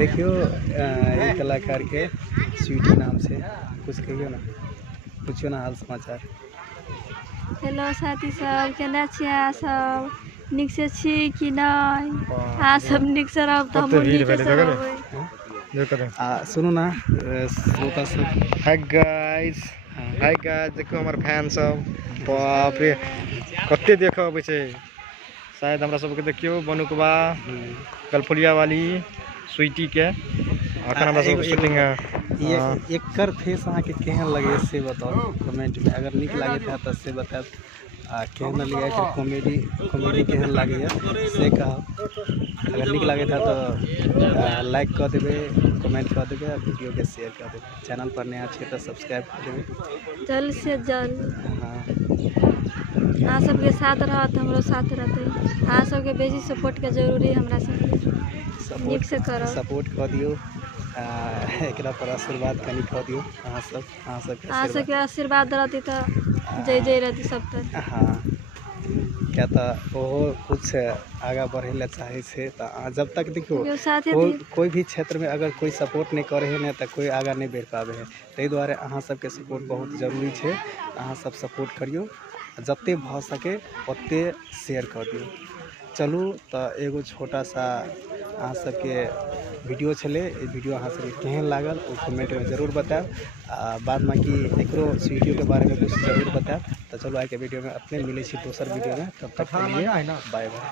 देखियो ये कलाकार के स्वीटी नाम से कुछ कहियो ना, पूछियो ना हाल समाचार। हेलो साथी सब, केना छी अहाँ सब? निक से छी कि नहीं? अहाँ सब निक से रहब त हमहू निक से रहबै। सुनो ना श्रोता सब। हाय गाइस, देखो हमार फैन सब। बाप रे कते देखो अबै छै। शायद हमरा सबके देखियो बनुकबा गलफुलिया वाली स्वीटी के अखन हमरा सब शूटिंग ये एकर फेस अहाँ के केहन लगे से बताओ कमेंट में। अगर निक लागे त से बताओ। केहन लगे है कॉमेडी केहन लगे है से कहो। अगर निक लगे था तो लाइक कर देवे, कमेंट कर देवे, वीडियो के शेयर कर देवे। चैनल पर नया छे तो सब्सक्राइब कर देवे जल्द से जल्द। हाँ अहाँ सबके साथ रहत हमरो साथ रहते। अहाँ सबके बेसी सपोर्ट के जरूरी हमरा सबके। निक से करब, सपोर्ट कर दियो। एकरा पर आशीर्वाद कनी कर दियो। अहाँ सबके आशीर्वाद रहती तो जय जय रहती सब तक। हाँ क्या तो ओहो कुछ आगा बढ़े ला चाहे से तो जब तक देखियो कोई भी क्षेत्र में अगर कोई सपोर्ट नहीं करे है ना तो कोई आगा नहीं बढ़ पावे है। ताहि द्वारे अहाँ सबके सपोर्ट बहुत जरूरी है। अहाँ सब सपोर्ट करियो, जते भ सके ओते शेयर कर दियो। चलू तो एगो छोटा सा अहाँ सबके वीडियो छले। वीडियो अहाँ सबके केहन लागल वो कमेंट में जरूर बताएब। बाद में कि एकरो वीडियो के बारे में कुछ जरूर बताएब। तो चलो आगे के वीडियो में अपने मिले छी दोसर वीडियो में। तब तक के लिए बाय बाय।